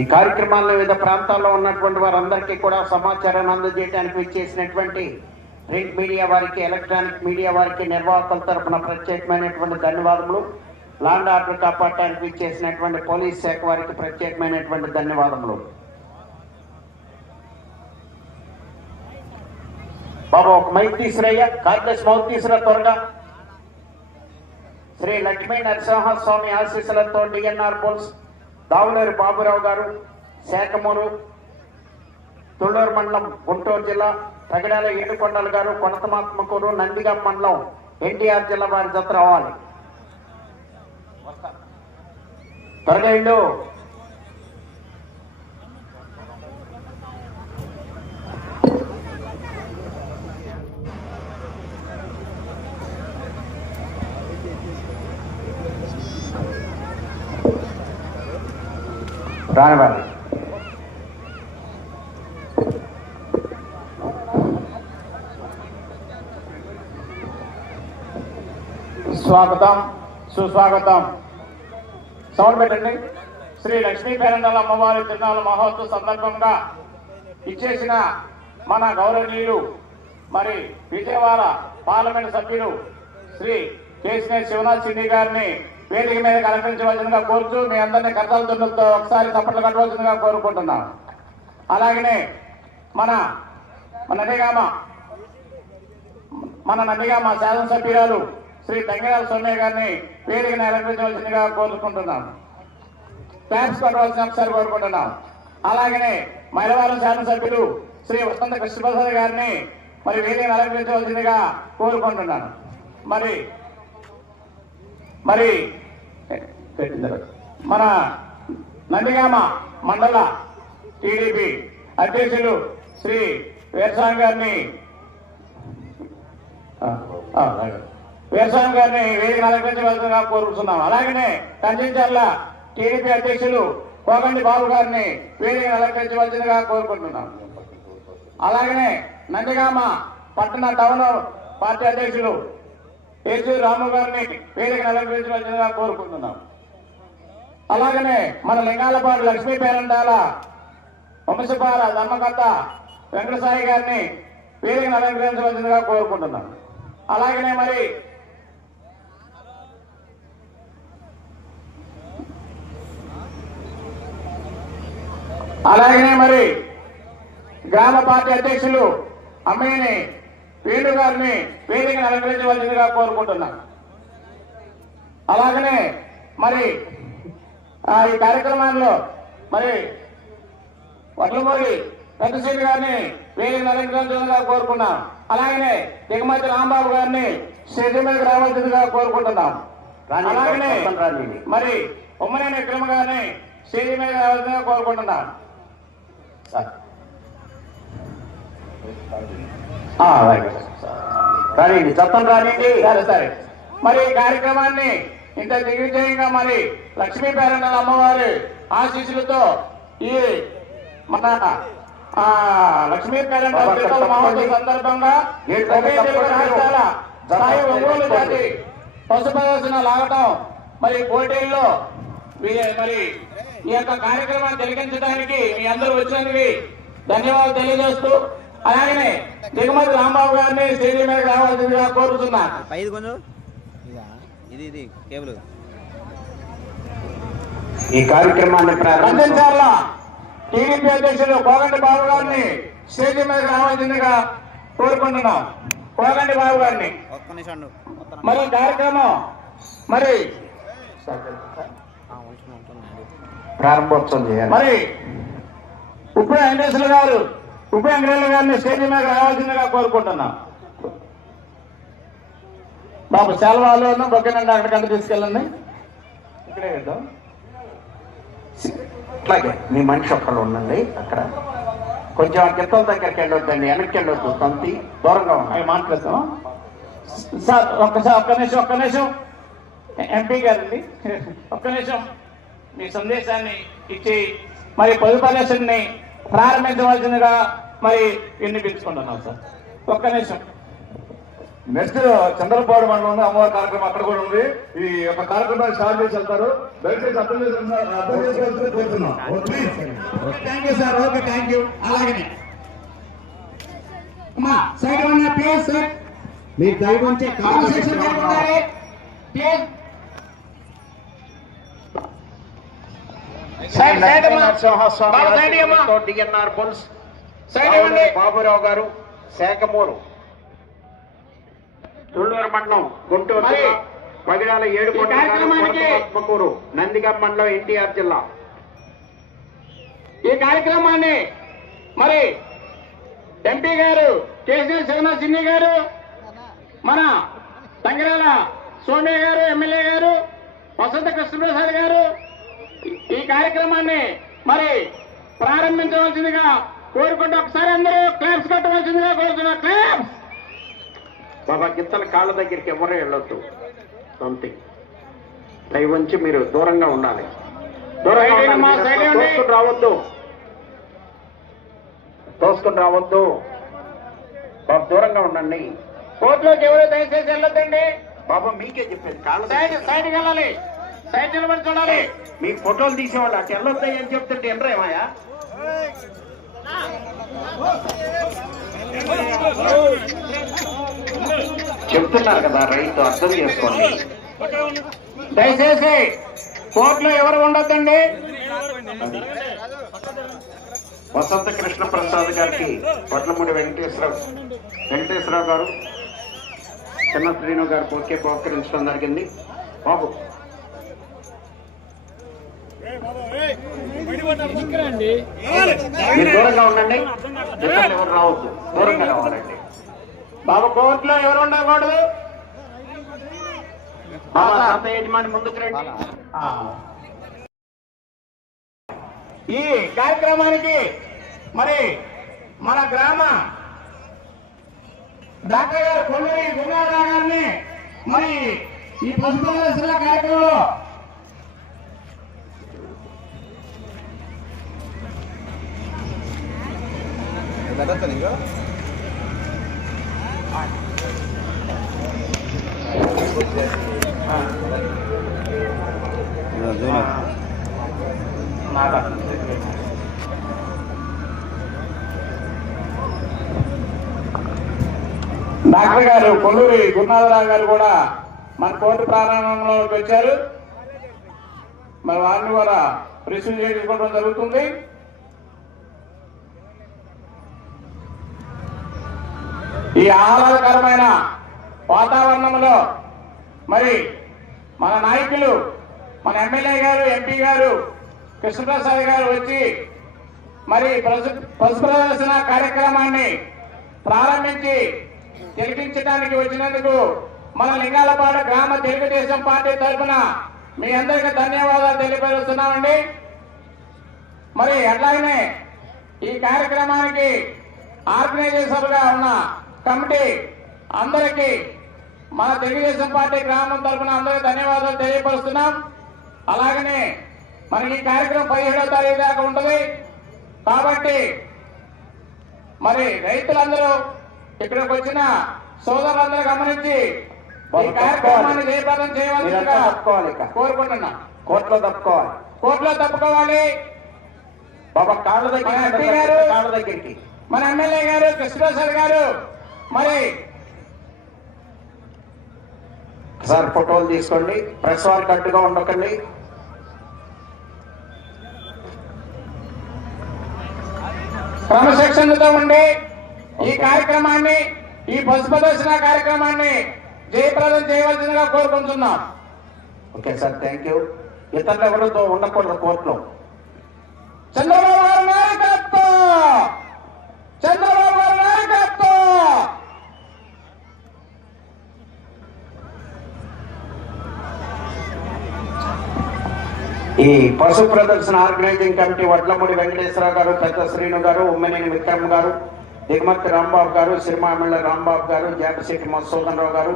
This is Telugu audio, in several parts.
ఈ కార్యక్రమాల్లో వివిధ ప్రాంతాల్లో ఉన్నటువంటి వారందరికీ కూడా సమాచారాన్ని అందజేయడానికి విచ్చేసినటువంటి ప్రింట్ మీడియా వారికి ఎలక్ట్రానిక్ మీడియా వారికి నిర్వాహకుల తరపున ప్రత్యేకమైనటువంటి ధన్యవాదములు. లాండ్ ఆర్డర్ కాపాడటానికి విచ్చేసినటువంటి పోలీస్ శాఖ వారికి ప్రత్యేకమైనటువంటి ధన్యవాదములు. బాబు ఒక మైక్ తీసురయ్య. కార్యదర్శి మౌత్ తీసురా త్వరగా. శ్రీ లక్ష్మీ నరసింహస్వామి ఆశీస్సులతో డిఎన్ఆర్ పోల్స్ దావులేరు బాబురావు గారు శాఖమూరు తుళ్ళూరు మండలం గుంటూరు జిల్లా తగడాల ఏడుకొండలు గారు కొనతమాత్మకూరు నందిగాం మండలం ఎన్టీఆర్ జిల్లా వారి జత రావాలి. త్వరగా రానివ్వండి. స్వాగతం సుస్వాగతం. సౌండ్ పెట్టండి. శ్రీ లక్ష్మీ పేరండల అమ్మవారి తిరునాళ్ళ మహోత్సవ సందర్భంగా ఇచ్చేసిన మన గౌరవనీయులు మరి విజయవాడ పార్లమెంట్ సభ్యులు శ్రీ కేసీఆర్ శివనాథ్ సిండి గారిని వేదిక మీద కనిపించవలసిందిగా కోరుతూ మీ అందరినీ కర్తల దున్నులతో ఒకసారి చప్పట్లు కట్టవలసిందిగా కోరుకుంటున్నాం. అలాగనే మన మన నందిగామ మన నందిగామ శాసనసభ్యురాలు శ్రీ తంగిరాల సోమయ్య గారిని వేదికను అలంకరించవలసిందిగా కోరుకుంటున్నాం. ట్యాక్స్ కట్టవలసిన ఒకసారి కోరుకుంటున్నాం. అలాగనే శాసన శాసనసభ్యులు శ్రీ వసంత కృష్ణప్రసాద్ గారిని మరి వేదికను అలంకరించవలసిందిగా కోరుకుంటున్నాను మరి మరి మన నందిగామ మండల టీడీపీ అధ్యక్షులు శ్రీ వీరస్వామి గారిని వేరసాంగ్ గారిని వేదిక అలంకరించవలసిందిగా కోరుతున్నాం అలాగనే కంచెంచర్ల టీడీపీ అధ్యక్షులు కోగండి బాబు గారిని వేదిక అలంకరించవలసిందిగా కోరుకుంటున్నాం. అలాగనే నందిగామ పట్టణ టౌన్ పార్టీ అధ్యక్షులు ఏసీ రాము గారిని వేదిక అలంకరించవలసిందిగా కోరుకుంటున్నాం. అలాగనే మన లింగాలపాటి లక్ష్మీ పేరండాల వంశపాల ధర్మకర్త వెంకటసాయి గారిని వేదిక అలంకరించవలసిందిగా కోరుకుంటున్నాం. అలాగనే మరి అలాగనే మరి గ్రామ పార్టీ అధ్యక్షులు అమ్మయ్యని వేణు గారిని వేదికను అలంకరించవలసిందిగా కోరుకుంటున్నాను అలాగనే మరి ఈ కార్యక్రమాల్లో మరి వడ్లమూరి పెద్దశెట్టి గారిని వేదికను అలంకరించవలసిందిగా కోరుకున్నాం. అలాగనే దిగుమతి రాంబాబు గారిని స్టేజ్ మీదకి రావాల్సిందిగా కోరుకుంటున్నాం. అలాగనే మరి ఉమ్మనేని విక్రమ గారిని స్టేజ్ మీద రావాల్సిందిగా కోరుకుంటున్నాం. ఆ, అలాగే. చట్టం రానిండి సరే సరే. మరి ఈ కార్యక్రమాన్ని ఇంత దిగ్విజయంగా మరి లక్ష్మీ పేరండల అమ్మవారి ఆశీస్సులతో ఈ మన లక్ష్మీ పేరండల మహోత్సవ సందర్భంగా స్థాయి ఒంగోలు జాతి పశు ప్రదర్శన లాగటం మరి పోటీల్లో మరి ఈ యొక్క కార్యక్రమాన్ని జరిగించడానికి మీ అందరూ వచ్చినందుకు ధన్యవాదాలు తెలియజేస్తూ అలాగనే దిగుమతి రాంబాబు గారిని స్టేజ్ మీద రావాల్సిందిగా కోరుతున్నా. పైది కొంచెం ఇదా. ఇది ఇది కేబుల్. ఈ కార్యక్రమాన్ని ప్రారంభించాల టీడీపీ అధ్యక్షులు కోగంటి బాబు గారిని స్టేజ్ మీద రావాల్సిందిగా కోరుకుంటున్నాం. కోగంటి బాబు గారిని. మరి కార్యక్రమం మరి. ప్రారంభోత్సవం చేయాలి. మరి ఉప్పు వెంకటేశ్వర గారు వెంకటేశ్వర గారిని స్టేజ్ మీద రావాల్సిందిగా కోరుకుంటున్నాం. బాబు సెలవాలు బొక్కనండి అక్కడికంటే తీసుకెళ్ళండి. ఇక్కడే వెళ్దాం అట్లాగే మీ మనిషి ఒక్కళ్ళు ఉండండి అక్కడ. కొంచెం గిత్తల దగ్గరికి వెళ్ళొద్దండి వెనక్కి వెళ్ళొద్దు తంతి దూరంగా ఉన్నాయి మాట్లాడతాం సార్ ఒక్కసారి ఒక్క నిమిషం ఒక్క నిమిషం. ఎంపీ గారండి. ఒక్క నిమిషం. మీ సందేశాన్ని ఇచ్చి మరి పొదుపు ప్రదర్శనని ప్రారంభించవలసిందిగా మరి వినిపించుకుంటున్నాం సార్? ఒక్క నిమిషం. నెక్స్ట్ చంద్రపాడు మండలం ఉంది అమ్మవారి కార్యక్రమం అక్కడ కూడా ఉంది. ఈ యొక్క కార్యక్రమాన్ని స్టార్ట్ చేసి వెళ్తారు. దయచేసి అర్థం చేసి అర్థం చేసుకోవాల్సింది కోరుతున్నాం thank you sir okay thank you అలాగనే. అమ్మా సైడ్ ఉన్న ప్లీజ్ సార్ మీరు దయ ఉంచే కాన్వర్సేషన్ జరుగుతుంది please side side DNR side Baburao గారు శాఖమూరు. తుళ్ళూరు మండలం గుంటూరు పగిడాల ఏడు ఈ కార్యక్రమానికి- ఆత్మకూరు నందిగం మండలం ఎన్టీఆర్ జిల్లా. ఈ కార్యక్రమాన్ని మరి ఎంపీ గారు కేసీఆర్ శివనా సిన్ని గారు మన తంగిరాల సోమయ్య గారు ఎమ్మెల్యే గారు వసంత కృష్ణప్రసాద్ గారు ఈ కార్యక్రమాన్ని మరి ప్రారంభించవలసిందిగా కోరుకుంటూ ఒకసారి అందరూ క్లాప్స్ కట్టవలసిందిగా కోరుతున్నా. క్లాప్స్ బాబా గింతల కాళ్ళ దగ్గరికి ఎవరు వెళ్ళొద్దు. సంథింగ్ దయ ఉంచి మీరు దూరంగా ఉండాలి. దూరంగా రావద్దు. తోసుకుని రావద్దు. బాబు దూరంగా ఉండండి. కోర్టులోకి ఎవరు దయచేసి వెళ్ళొద్దండి? బాబా మీకే చెప్పేది కాళ్ళ. సైడ్కి వెళ్ళాలి. సైడ్ నిలబడి చూడాలి. మీ ఫోటోలు తీసేవాళ్ళు అటు వెళ్ళొద్దాయి అని చెప్తుంటే ఎండ్రేమాయా చెప్తున్నారు కదా రైతు అర్థం చేసుకోండి. దయచేసి కోర్టులో ఎవరు ఉండొద్దండి? వసంత కృష్ణ ప్రసాద్ గారికి పట్లమూడి వెంకటేశ్వరరావు వెంకటేశ్వరరావు గారు చిన్న శ్రీను గారు ఓకే పోకరించడం జరిగింది. బాబు మీరు దూరంగా ఉండండి. ఎవరు రావద్దు. దూరంగా రావాలండి. బాబు కోర్టులో ఎవరు ఉండకూడదు? బాబా యజమాని ముందుకు రండి. ఈ కార్యక్రమానికి మరి మన గ్రామ డాక్టర్ గారు కొల్లూరి గురునాథరావు గారిని మరి ఈ పసుపు కార్యక్రమంలో దగ్గర ఇంకా డాక్టర్ గారు కొల్లూరి గురునాథరావు గారు కూడా మన కోర్టు ప్రారంభంలోకి వచ్చారు. మరి వారిని కూడా రిసీవ్ చేసుకోవడం జరుగుతుంది. ఈ ఆహ్లాదకరమైన వాతావరణంలో మరి మన నాయకులు మన ఎమ్మెల్యే గారు ఎంపీ గారు కృష్ణప్రసాద్ గారు వచ్చి మరి పశు- ప్రదర్శన కార్యక్రమాన్ని ప్రారంభించి తిలకించడానికి వచ్చినందుకు మన లింగాలపాడు గ్రామ తెలుగుదేశం పార్టీ తరఫున మీ అందరికీ ధన్యవాదాలు తెలియపరుస్తున్నామండి. మరి అట్లాగనే ఈ కార్యక్రమానికి ఆర్గనైజేషన్గా ఉన్న కమిటీ అందరికీ మన తెలుగుదేశం పార్టీ గ్రామం తరఫున అందరికీ ధన్యవాదాలు తెలియపరుస్తున్నాం. అలాగనే మనకి ఈ కార్యక్రమం పదిహేడవ తారీఖు దాకా ఉంటుంది. కాబట్టి మరి రైతులందరూ ఇక్కడికి వచ్చిన సోదరులందరూ గమనించి ఈ కార్యక్రమాన్ని జయప్రదం చేయవలసిందిగా. కోరుకుంటున్నా. కోర్టులో తప్పుకోవాలి. కోర్టులో తప్పుకోవాలి. బాబా కాళ్ళ మన దగ్గరికి ఎంపీ గారు కాళ్ళ దగ్గరికి. మన ఎమ్మెల్యే గారు కృష్ణప్రసాద్ గారు మరి సార్ ఫోటోలు తీసుకోండి. ప్రెస్ వాళ్ళకి అడ్డుగా ఉండకండి. క్రమశిక్షణతో ఉండి ఈ కార్యక్రమాన్ని ఈ పశు ప్రదర్శన కార్యక్రమాన్ని జయప్రదం చేయవలసిందిగా కోరుకుంటున్నాం. Okay sir thank you. ఇతరులు ఎవరితో ఉండకూడదు కోర్టులో. చంద్రబాబు గారు నాయకత్వం! చంద్రబాబు గారి నాయకత్వం ఈ పశు ప్రదర్శన ఆర్గనైజింగ్ కమిటీ వడ్లమూడి వెంకటేశ్వర గారు పెద్ద శ్రీను గారు ఉమ్మినేని విక్రమ్ గారు దిగుమతి రాంబాబు గారు సిరిమామిళ్ళ రాంబాబు గారు జాటశెట్టి మధుసూదన్ రావు గారు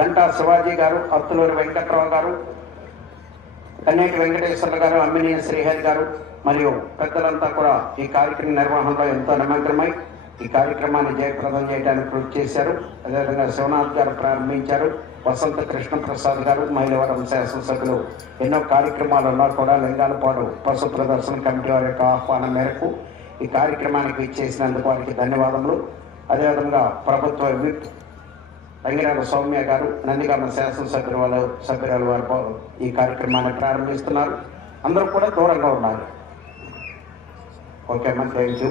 గంటా శివాజీ గారు అత్తులూరి వెంకట్రావు గారు కన్నేటి వెంకటేశ్వర గారు అమ్మినేని శ్రీహరి గారు మరియు పెద్దలంతా కూడా ఈ కార్యక్రమ నిర్వహణలో ఎంతో నిమగ్నమై ఈ కార్యక్రమాన్ని జయప్రదం చేయడానికి కృషి చేశారు. అదేవిధంగా శివనాథ్ గారు ప్రారంభించారు. వసంత కృష్ణ ప్రసాద్ గారు మైలవరం శాసనసభ్యులు ఎన్నో కార్యక్రమాలు ఉన్నా కూడా లింగాలపాడు పశు ప్రదర్శన కమిటీ వారి యొక్క ఆహ్వానం మేరకు ఈ కార్యక్రమానికి ఇచ్చేసినందుకు వారికి ధన్యవాదములు. అదేవిధంగా ప్రభుత్వ విప్ రంగిరాల సౌమ్య గారు నందిగామ శాసనసభ్యుల వాళ్ళ సభ్యురాలు వారు ఈ కార్యక్రమాన్ని ప్రారంభిస్తున్నారు. అందరూ కూడా దూరంగా ఉన్నారు. ఓకే మ్యామ్ థ్యాంక్ యూ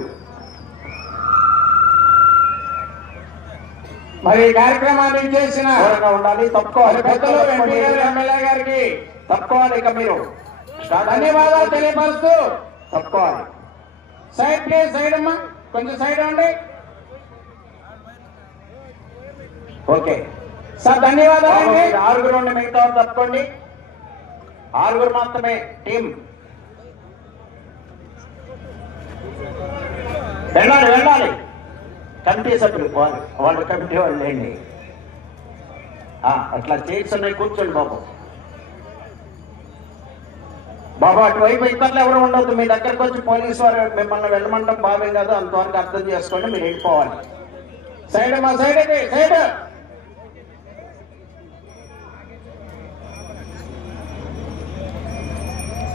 మరి కార్యక్రమాన్ని చేసిన ఉండాలి గారు ఎమ్మెల్యే గారికి తప్పుకోవాలి ఇక మీరు. ధన్యవాదాలు తెలియపరుస్తూ తప్పుకోవాలి సైడ్కి సైడ్ అమ్మా. కొంచెం సైడ్ అండి ఓకే. సార్ ధన్యవాదాలు ఆరుగురు ఉండి మిగతా తప్పుకోండి. ఆరుగురు మాత్రమే టీం వెళ్ళాలి వెళ్ళాలి. కమిటీ సభ్యులు వాళ్ళు వాళ్ళ కమిటీ వాళ్ళు లేండి ఆ, అట్లా చైర్స్ ఉన్నాయి కూర్చోండి బాబు. బాబు అటువైపు ఇతరులు ఎవరు ఉండొద్దు. మీ దగ్గరకు వచ్చి పోలీసు వారు మిమ్మల్ని వెళ్ళమంటాం బాబే కాదు. అంతవరకు అర్థం చేసుకోండి మీరు వెళ్ళిపోవాలి. సైడ్ అమ్మా సైడ్ అండి సైడ్.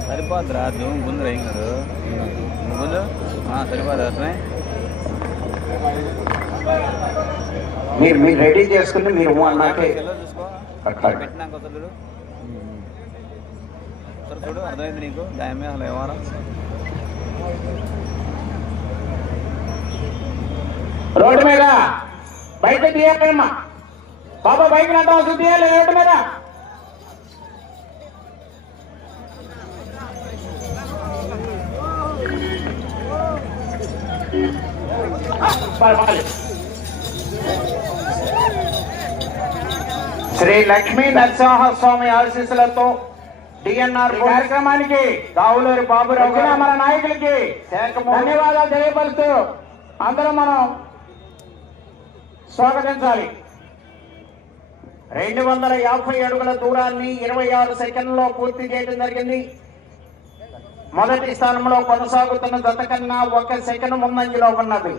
సరిపోద్దురా జూమ్ ముందు ఏం కాదు. ముందు. సరిపోదు అట్లనే మీరు మీరు రెడీ చేసుకుని మీరు నాకే సెల్లో చూసుకో. అట్లా పెట్టినాక వస్తుంది చూడు. సరే చూడు అర్థమైంది నీకు? అసలు రోడ్డు మీద బయట తీయాలమ్మా బాబా బైక్ వస్తుంది తీయాలి రోడ్డు మీద. శ్రీ లక్ష్మీ నరసింహస్వామి ఆశీస్సులతో డిఎన్ఆర్ కార్యక్రమానికి దావులూరి బాబురావు మన నాయకులకి ధన్యవాదాలు తెలియపరుస్తూ అందరం మనం స్వాగతించాలి. రెండు వందల యాభై అడుగుల దూరాన్ని ఇరవై ఆరు సెకండ్లో పూర్తి చేయడం జరిగింది. మొదటి స్థానంలో కొనసాగుతున్న జత కన్నా ఒక సెకండ్ ముందంజలో ఉన్నది.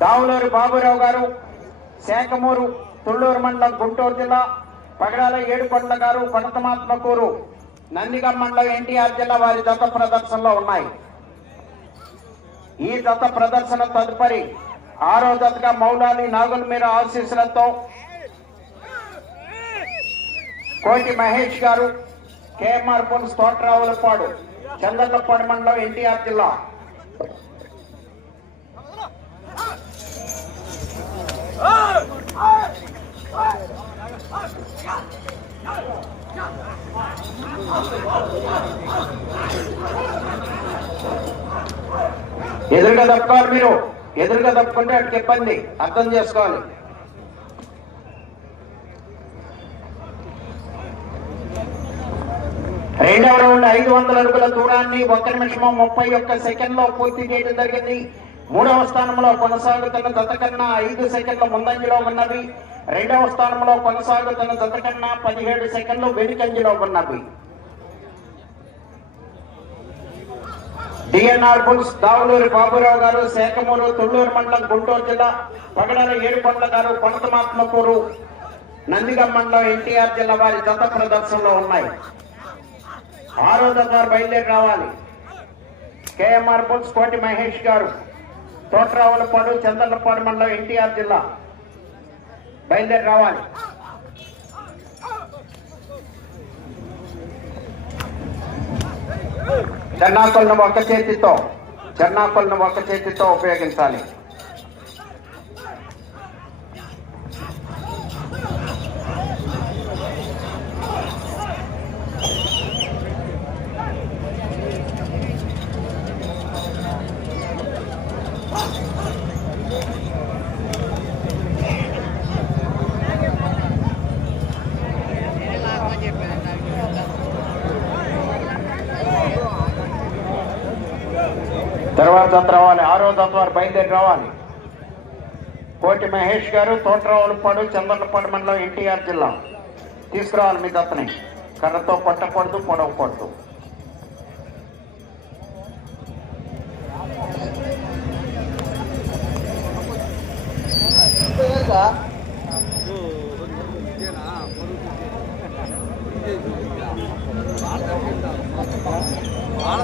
దావులూరు బాబురావు గారు శాఖమూరు తుళ్ళూరు మండలం గుంటూరు జిల్లా పగడాల ఏడుకొండల గారు కొనతమాత్మకూరు నందిగం మండలం ఎన్టీఆర్ జిల్లా వారి జత ప్రదర్శనలో ఉన్నాయి. ఈ జత ప్రదర్శన తదుపరి ఆరో జతగా మౌలాని నాగుల మీద ఆశీస్సులతో కోటి మహేష్ గారు కేఎంఆర్ పుల్స్ తోటరావులపాడు చంద్రలపాడు మండలం ఎన్టీఆర్ జిల్లా. ఎదురుగా తప్పుకోవాలి మీరు. ఎదురుగా తప్పుకుంటే అటు ఇబ్బంది అర్థం చేసుకోవాలి. రెండవ రౌండ్ ఐదు వందల అడుగుల దూరాన్ని ఒక నిమిషం ముప్పై ఒక్క సెకండ్లో పూర్తి చేయడం జరిగింది. మూడవ స్థానంలో కొనసాగుతున్న జత కన్నా ఐదు సెకండ్ల ముందంజలో ఉన్నవి. రెండవ స్థానంలో కొనసాగుతున్న జత కన్నా పదిహేడు సెకండ్లు వెనుకంజలో ఉన్నవి. డిఎన్ఆర్ బుల్స్ దావులూరి బాబురావు గారు శేఖమూరు తొళ్ళూరు మండలం గుంటూరు జిల్లా పగడాల ఏడుపండ్ల గారు కొనతమాత్మకూరు నందిగం మండలం ఎన్టీఆర్ జిల్లా వారి జత ప్రదర్శనలో ఉన్నాయి. ఆరో గారు బయలుదేరి రావాలి. కేఎంఆర్ బుల్స్ కోటి మహేష్ గారు తోటరావులపాడు చంద్రలపాడు మండలం ఎన్టీఆర్ జిల్లా బయలుదేరి రావాలి. చెన్నాకులను ఒక చేతితో చెన్నాకులను ఒక చేతితో ఉపయోగించాలి. దత్త రావాలి ఆరో దత్త వారు బయలుదేరి రావాలి. కోటి మహేష్ గారు తోటరావులపాడు చంద్రపాడు మండలం ఎన్టీఆర్ జిల్లా. తీసుకురావాలి మీ దత్తని. కర్రతో పట్టకూడదు పొడవకూడదు. వాళ్ళ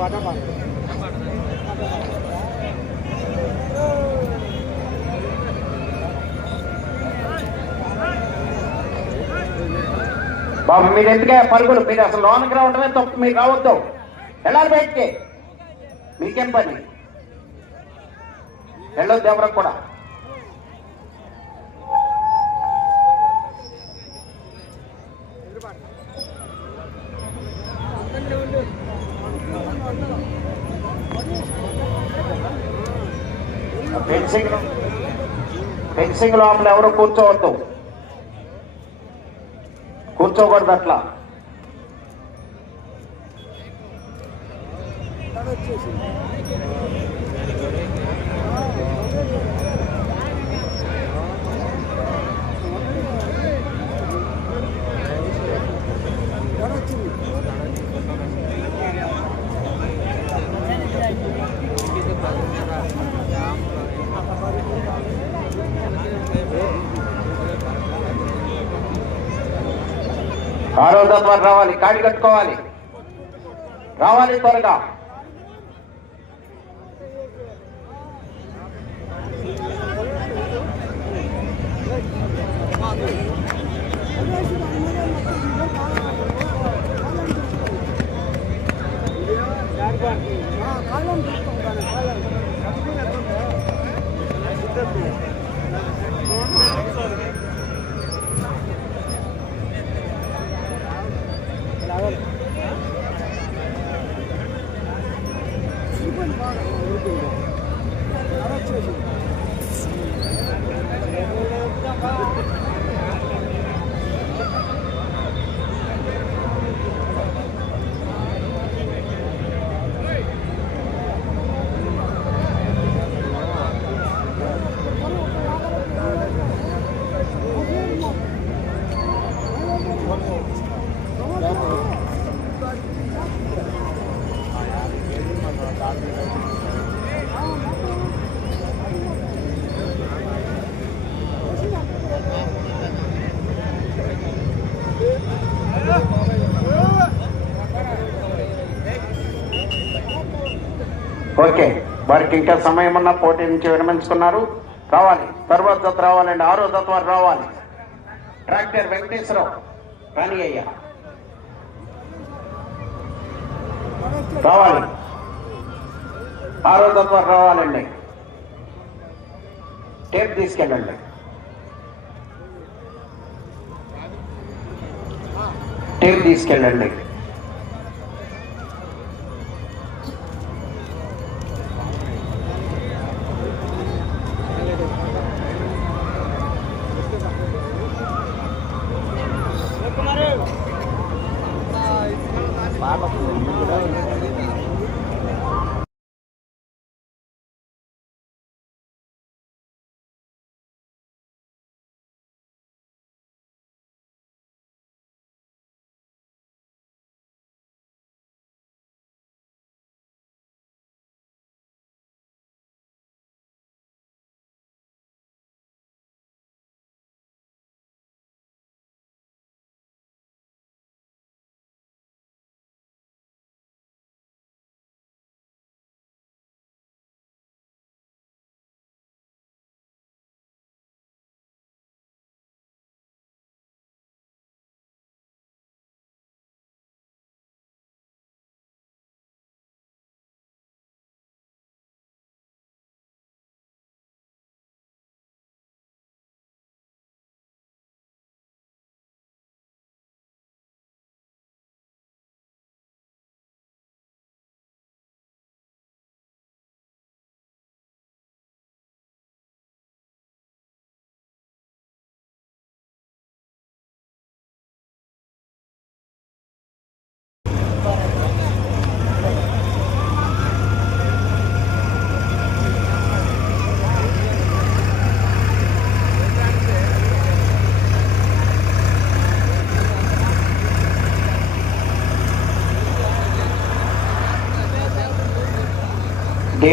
వాటర్ పార్క్ బాబు మీరు ఎందుకే పరుగులు? మీరు అసలు లోనకి రావడమే తప్పు మీరు రావద్దు. వెళ్ళాలి బయటికి. మీకేం పని? వెళ్ళొద్దు ఎవరికి కూడా. ఫెన్సింగ్ ఫెన్సింగ్ లోపల ఎవరు కూర్చోవద్దు. కూర్చోకూడదు అట్లా ఆరో తత్వాలు రావాలి కాడి కట్టుకోవాలి. రావాలి త్వరగా ఓకే వారికి ఇంకా సమయం ఉన్న పోటీ నుంచి విరమించుకున్నారు. రావాలి. తర్వాత జత రావాలండి. ఆరో జత వారు రావాలి. ట్రాక్టర్ వెంకటేశ్వరరావు రాణి అయ్యా రావాలి. ఆరో జత వారు రావాలండి. టేప్ తీసుకెళ్ళండి. టేప్ తీసుకెళ్ళండి.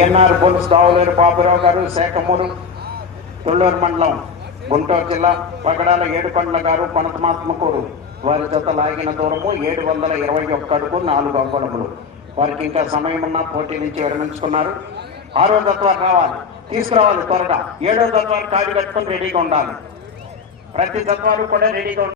డిఎన్ఆర్ పోలీస్ దావులేరు బాబురావు గారు శాఖమూరు తుళ్ళూరు మండలం గుంటూరు జిల్లా పగడాల ఏడుకొండల గారు కొనతమాత్మకూరు వారి జత లాగిన దూరము ఏడు వందల ఇరవై ఒక్క అడుగు నాలుగు అంగుళములు. వారికి ఇంకా సమయం ఉన్న పోటీ నుంచి విరమించుకున్నారు. ఆరో తత్వాలు రావాలి. తీసుకురావాలి త్వరగా. ఏడో తత్వాలు కాడి కట్టుకొని రెడీగా ఉండాలి. ప్రతి తత్వాలు కూడా రెడీగా